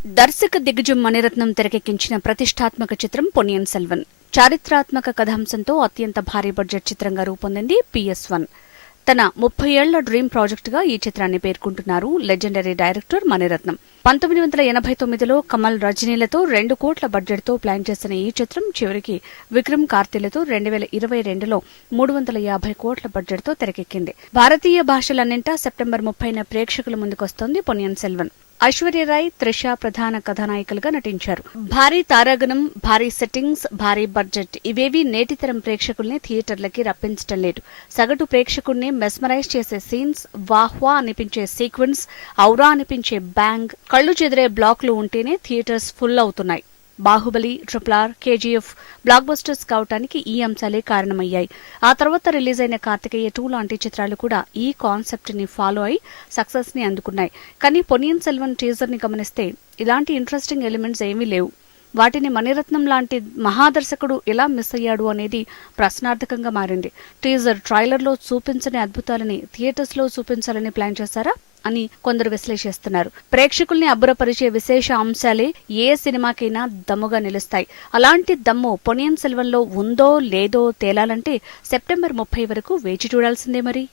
దర్శక దిగ్గజం మణిరత్నం తెరకెక్కించిన ప్రతిష్టాత్మక చిత్రం పొన్నియిన్ సెల్వన్. చారిత్రాత్మక కథాంశంతో అత్యంత భారీ బడ్జెట్ చిత్రంగా రూపొందింది PS1. తన 30 ఏళ్ల డ్రీమ్ ప్రాజెక్టుగా ఈ చిత్రాన్ని పేర్కొంటున్నారు లెజెండరీ డైరెక్టర్ మణిరత్నం. 1989లో కమల్, రజనీలతో 2 కోట్ల బడ్జెట్తో ప్లాన్ చేసిన ఈ చిత్రం చివరికి విక్రమ్, కార్తీలతో 2022లో 350 కోట్ల బడ్జెట్తో తెరకెక్కింది. భారతీయ భాషలన్నింటా సెప్టెంబర్ 30న ప్రేక్షకుల ముందుకొస్తోంది పొన్నియిన్ సెల్వన్. ఐశ్వర్యరాయ్, త్రిష ప్రధాన కథానాయికలుగా నటించారు. భారీ తారాగణం, భారీ సెట్టింగ్స్, భారీ బడ్జెట్ ఇవేవీ నేటితరం ప్రేక్షకుల్ని థియేటర్లకి రప్పించటం లేదు. సగటు ప్రేక్షకుడిని మెస్మరైజ్ చేసే సీన్స్, వాహ్వా అనిపించే సీక్వెన్స్, ఔరా అనిపించే బ్యాంగ్, కళ్లు చెదిరే బ్లాక్లు ఉంటేనే థియేటర్స్ ఫుల్ అవుతున్నాయి. Baahubali, RRR, KGF black busters కావటానికి ఈ అంశాలే కారణమయ్యాయి. ఆ తర్వాత రిలీజ్ అయిన కార్తికేయ 2 లాంటి చిత్రాలు కూడా ఈ కాన్సెప్ట్ ని ఫాలో అయి సక్సెస్ ని అందుకున్నాయి. కానీ పొన్నియిన్ సెల్వన్ టీజర్ ని గమనిస్తే ఇలాంటి ఇంట్రెస్టింగ్ ఎలిమెంట్స్ ఏమీ లేవు. వాటిని మణిరత్నం లాంటి మహాదర్శకుడు ఎలా మిస్ అయ్యాడు అనేది ప్రశ్నార్థకంగా మారింది. టీజర్, ట్రైలర్లో చూపించని అద్భుతాలని థియేటర్స్ లో చూపించాలని ప్లాన్ చేశారా అని కొందరు విశ్లేషిస్తున్నారు. ప్రేక్షకుల్ని అబ్బురపరిచే విశేష అంశాలే ఏ సినిమాకైనా దమ్ముగా నిలుస్తాయి. అలాంటి దమ్ము పొన్నియిన్ సెల్వన్లో ఉందో లేదో తేలాలంటే సెప్టెంబర్ 30 వరకు వేచి చూడాల్సిందే మరి.